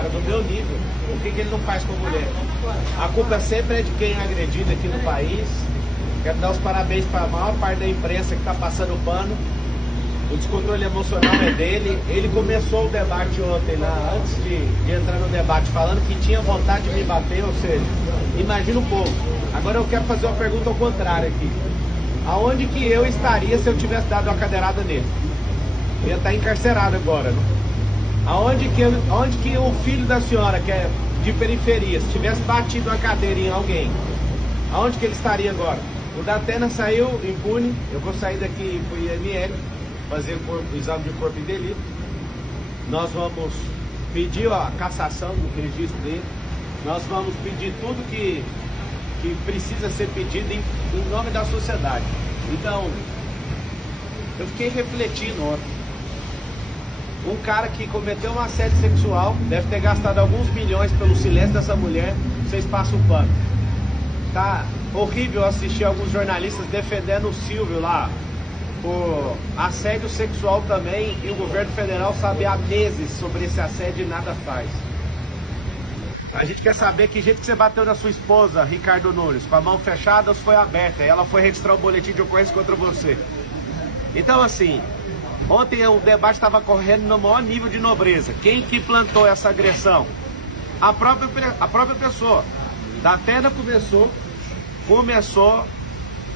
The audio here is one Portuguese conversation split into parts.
cara do meu nível, por que ele não faz com a mulher? A culpa sempre é de quem é agredido aqui no país. Quero dar os parabéns para a maior parte da imprensa que está passando o pano. O descontrole emocional é dele. Ele começou o debate ontem, lá, antes de entrar no debate, falando que tinha vontade de me bater, ou seja, imagina um pouco. Agora eu quero fazer uma pergunta ao contrário aqui. Aonde que eu estaria se eu tivesse dado uma cadeirada nele? Eu ia estar encarcerado agora, né? Aonde que o filho da senhora, que é de periferia, se tivesse batido uma cadeira em alguém, aonde que ele estaria agora? O Datena saiu impune. Eu vou sair daqui pro IML, fazer o exame de corpo de delito. Nós vamos pedir a cassação do registro dele. Nós vamos pedir tudo que precisa ser pedido em nome da sociedade. Então, eu fiquei refletindo ontem. Um cara que cometeu um assédio sexual, deve ter gastado alguns milhões pelo silêncio dessa mulher, vocês passam o pano. Tá horrível assistir alguns jornalistas defendendo o Silvio lá por assédio sexual também, e o governo federal sabe há meses sobre esse assédio e nada faz. A gente quer saber que jeito que você bateu na sua esposa, Ricardo Nunes, com a mão fechada ou se foi aberta, e ela foi registrar o boletim de ocorrência contra você. Então assim, ontem o debate estava correndo no maior nível de nobreza. Quem que plantou essa agressão? A própria pessoa. Datena começou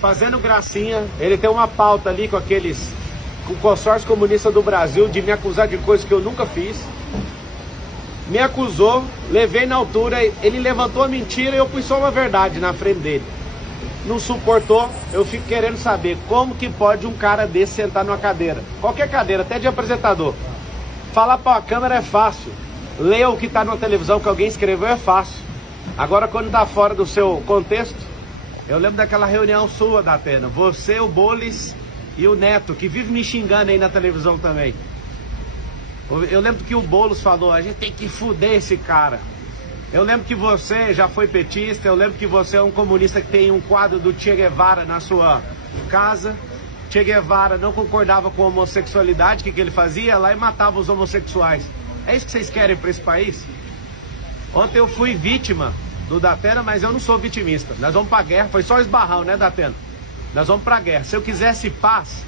fazendo gracinha. Ele tem uma pauta ali com o consórcio comunista do Brasil de me acusar de coisas que eu nunca fiz. Me acusou, levei na altura, ele levantou a mentira e eu pus só uma verdade na frente dele. Não suportou, eu fico querendo saber como que pode um cara desse sentar numa cadeira, qualquer cadeira, até de apresentador. Falar para a câmera é fácil, ler o que está na televisão que alguém escreveu é fácil. Agora quando está fora do seu contexto, eu lembro daquela reunião sua, Datena, você, o Bolis e o Neto, que vive me xingando aí na televisão também. Eu lembro que o Boulos falou, a gente tem que fuder esse cara. Eu lembro que você já foi petista, eu lembro que você é um comunista que tem um quadro do Che Guevara na sua casa. Che Guevara não concordava com a homossexualidade, o que ele fazia? Lá e matava os homossexuais. É isso que vocês querem para esse país? Ontem eu fui vítima do Datena, mas eu não sou vitimista. Nós vamos pra guerra, foi só esbarrão, né, Datena? Nós vamos pra guerra. Se eu quisesse paz,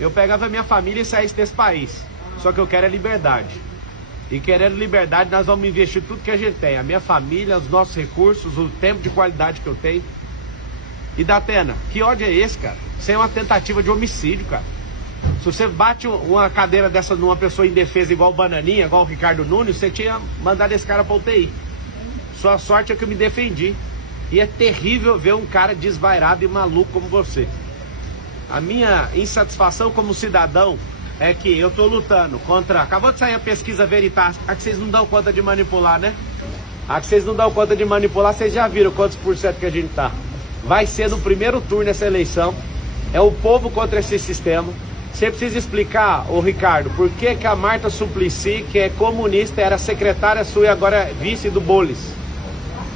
eu pegava a minha família e saísse desse país. Só que eu quero é liberdade. E querendo liberdade, nós vamos investir tudo que a gente tem. A minha família, os nossos recursos, o tempo de qualidade que eu tenho. E Datena, que ódio é esse, cara? Isso é uma tentativa de homicídio, cara. Se você bate uma cadeira dessa numa pessoa indefesa igual o Bananinha, igual o Ricardo Nunes, você tinha mandado esse cara pra UTI. Sua sorte é que eu me defendi. E é terrível ver um cara desvairado e maluco como você. A minha insatisfação como cidadão é que eu tô lutando contra... Acabou de sair a pesquisa Veritas, a que vocês não dão conta de manipular, né? A que vocês não dão conta de manipular, vocês já viram quantos por cento que a gente tá. Vai ser no primeiro turno essa eleição. É o povo contra esse sistema. Você precisa explicar, ô Ricardo, por que que a Marta Suplicy, que é comunista, era secretária sua e agora é vice do Bolis.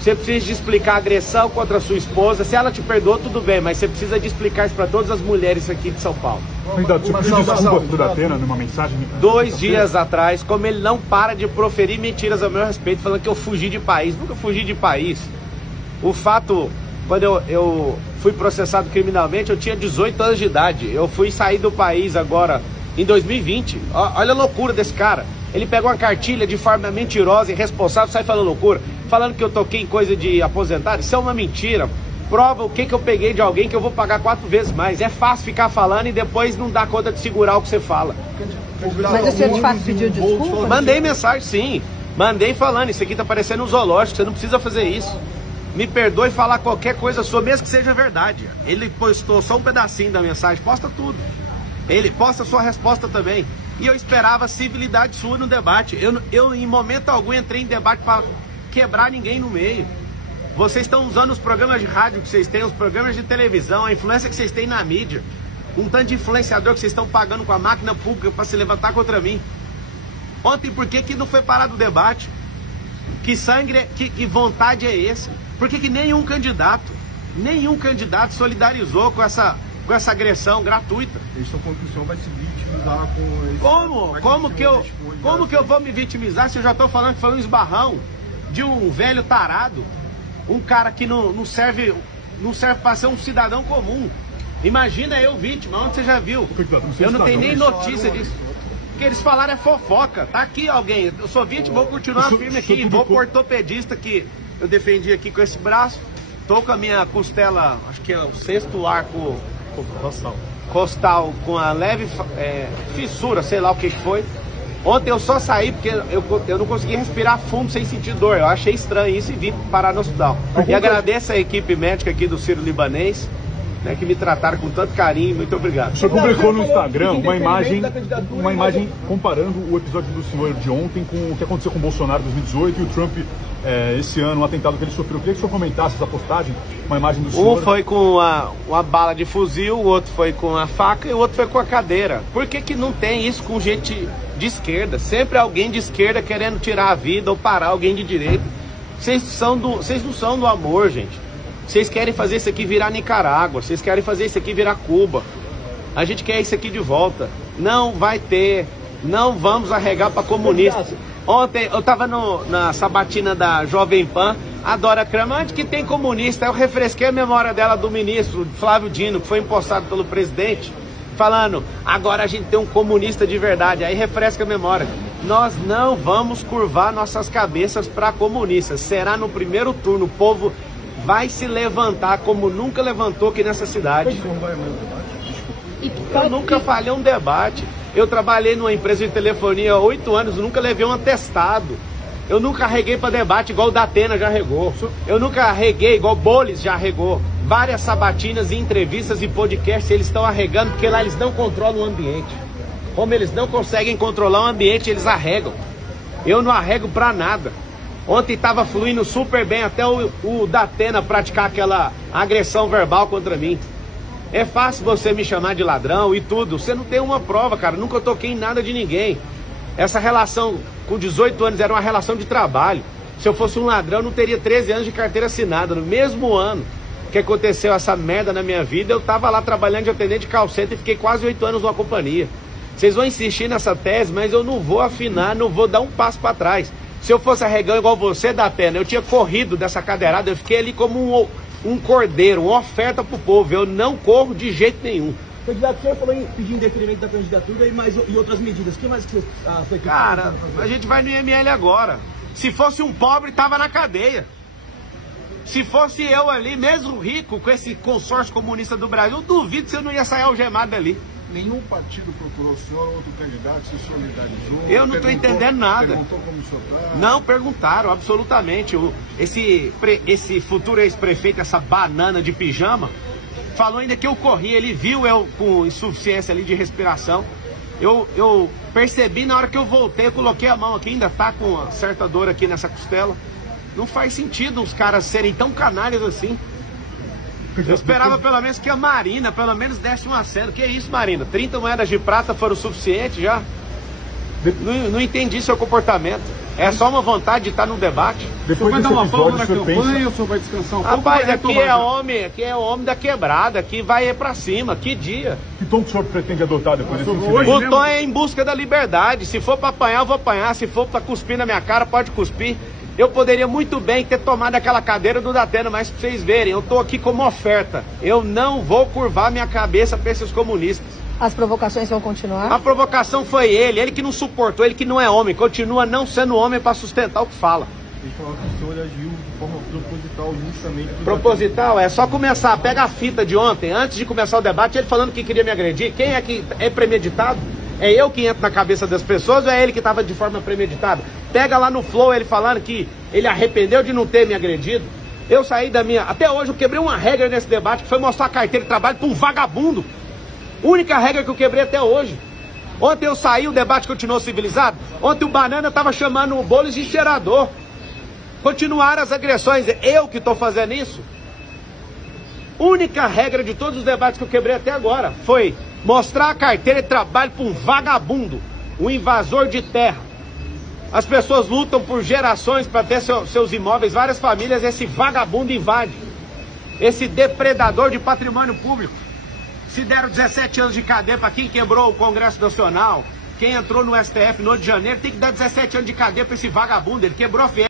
Você precisa de explicar a agressão contra a sua esposa. Se ela te perdoou, tudo bem, mas você precisa de explicar isso para todas as mulheres aqui de São Paulo. Você pediu desculpa do Datena numa mensagem? 2 dias atrás, como ele não para de proferir mentiras a meu respeito, falando que eu fugi de país. Nunca fugi de país. O fato, quando eu fui processado criminalmente, eu tinha 18 anos de idade. Eu fui sair do país agora em 2020. Olha a loucura desse cara. Ele pegou uma cartilha de forma mentirosa, irresponsável, sai falando loucura. Falando que eu toquei em coisa de aposentado. Isso é uma mentira. Prova o que eu peguei de alguém que eu vou pagar 4 vezes mais. É fácil ficar falando e depois não dar conta de segurar o que você fala. Mas o senhor de fato pediu desculpa? Mandei mensagem, sim. Mandei falando, isso aqui tá parecendo um zoológico, você não precisa fazer isso. Me perdoe falar qualquer coisa sua, mesmo que seja verdade. Ele postou só um pedacinho da mensagem, posta tudo. Ele posta a sua resposta também. E eu esperava civilidade sua no debate. Eu em momento algum entrei em debate para quebrar ninguém no meio. Vocês estão usando os programas de rádio que vocês têm, os programas de televisão, a influência que vocês têm na mídia. Um tanto de influenciador que vocês estão pagando com a máquina pública para se levantar contra mim. Ontem, por que não foi parado o debate? Que sangue, que vontade é esse? Por que nenhum candidato solidarizou com essa agressão gratuita? Eles estão falando que o senhor vai se vitimizar com esse... Como? Como que eu vou me vitimizar se eu já estou falando que foi um esbarrão de um velho tarado? Um cara que não serve para ser um cidadão comum. Imagina eu vítima, onde você já viu? Eu não tenho nem notícia disso. O que eles falaram é fofoca. Tá aqui alguém, eu sou vítima, vou continuar firme aqui. Vou pro ortopedista que eu defendi aqui com esse braço. Tô com a minha costela, acho que é o 6º arco costal com a leve fissura, sei lá o que foi. Ontem eu só saí porque eu não consegui respirar fundo sem sentir dor. Eu achei estranho isso e vim parar no hospital. E agradeço a equipe médica aqui do Sírio-Libanês, né, que me trataram com tanto carinho. Muito obrigado. O senhor publicou no Instagram uma imagem comparando o episódio do senhor de ontem com o que aconteceu com o Bolsonaro em 2018 e o Trump esse ano, um atentado que ele sofreu. Eu queria que o senhor comentasse essa postagem, uma imagem do senhor. Um foi com uma bala de fuzil, o outro foi com a faca e o outro foi com a cadeira. Por que não tem isso com gente de esquerda? Sempre alguém de esquerda querendo tirar a vida ou parar alguém de direita. Vocês não são do amor, gente. Vocês querem fazer isso aqui virar Nicarágua, vocês querem fazer isso aqui virar Cuba. A gente quer isso aqui de volta. Não vai ter, não vamos arregar para comunista. Ontem eu tava na sabatina da Jovem Pan, a Dora Kramer, onde que tem comunista? Eu refresquei a memória dela do ministro Flávio Dino, que foi impostado pelo presidente, falando, agora a gente tem um comunista de verdade. Aí refresca a memória. Nós não vamos curvar nossas cabeças para comunistas. Será no primeiro turno, o povo vai se levantar como nunca levantou aqui nessa cidade. Eu nunca falhei um debate. Eu trabalhei numa empresa de telefonia há 8 anos, nunca levei um atestado. Eu nunca arreguei para debate igual o Datena já regou. Eu nunca arreguei igual o Bolis já regou. Várias sabatinas e entrevistas e podcasts eles estão arregando porque lá eles não controlam o ambiente. Como eles não conseguem controlar o ambiente, eles arregam. Eu não arrego para nada. Ontem estava fluindo super bem até o Datena praticar aquela agressão verbal contra mim. É fácil você me chamar de ladrão e tudo. Você não tem uma prova, cara. Nunca toquei em nada de ninguém. Essa relação com 18 anos era uma relação de trabalho. Se eu fosse um ladrão, eu não teria 13 anos de carteira assinada. No mesmo ano que aconteceu essa merda na minha vida, eu tava lá trabalhando de atendente de call center e fiquei quase 8 anos numa companhia. Vocês vão insistir nessa tese, mas eu não vou afinar, não vou dar um passo para trás. Se eu fosse arregão igual você, Datena, eu tinha corrido dessa cadeirada, eu fiquei ali como um cordeiro, uma oferta pro povo. Eu não corro de jeito nenhum. Candidato, o senhor falou em pedir indeferimento da candidatura e outras medidas. O que mais que você foi? Cara, a gente vai no IML agora. Se fosse um pobre, tava na cadeia. Se fosse eu ali, mesmo rico, com esse consórcio comunista do Brasil, eu duvido se eu não ia sair algemado dali. Nenhum partido procurou o senhor, outro candidato se solidarizou? Eu não estou entendendo nada. Perguntou como o senhor tá? Não perguntaram, absolutamente. Esse futuro ex-prefeito, essa banana de pijama, falou ainda que eu corri, ele viu eu com insuficiência ali de respiração. Eu percebi na hora que eu voltei, eu coloquei a mão aqui, ainda tá com uma certa dor aqui nessa costela. Não faz sentido os caras serem tão canalhas assim. Eu esperava pelo menos que a Marina, pelo menos desse um aceno. Que isso, Marina? 30 moedas de prata foram o suficiente já? Não entendi seu comportamento. É só uma vontade de estar no debate. Depois vai dar uma pausa na campanha ou o senhor vai descansar um pouco? Rapaz, aqui é homem da quebrada, aqui vai pra cima. Que dia? Que tom que o senhor pretende adotar depois desse incidente? O tom é em busca da liberdade. Se for pra apanhar, eu vou apanhar. Se for pra cuspir na minha cara, pode cuspir. Eu poderia muito bem ter tomado aquela cadeira do Datena, mas pra vocês verem, eu tô aqui como oferta. Eu não vou curvar minha cabeça pra esses comunistas. As provocações vão continuar? A provocação foi ele que não suportou, ele que não é homem, continua não sendo homem pra sustentar o que fala. Ele falou que o senhor agiu de forma proposital justamente... Proposital? É só começar, pega a fita de ontem, antes de começar o debate, ele falando que queria me agredir. Quem é que é premeditado? É eu que entro na cabeça das pessoas ou é ele que estava de forma premeditada? Pega lá no Flow ele falando que ele arrependeu de não ter me agredido. Eu saí da minha... Até hoje eu quebrei uma regra nesse debate, que foi mostrar a carteira de trabalho para um vagabundo. Única regra que eu quebrei até hoje. Ontem eu saí, o debate continuou civilizado. Ontem o Banana estava chamando o Bolis de cheirador. Continuaram as agressões. Eu que estou fazendo isso. Única regra de todos os debates que eu quebrei até agora foi mostrar a carteira de trabalho para um vagabundo, um invasor de terra. As pessoas lutam por gerações para ter seus imóveis, várias famílias, esse vagabundo invade. Esse depredador de patrimônio público. Se deram 17 anos de cadeia para quem quebrou o Congresso Nacional, quem entrou no STF no 8 de janeiro tem que dar 17 anos de cadeia pra esse vagabundo, ele quebrou a fiel.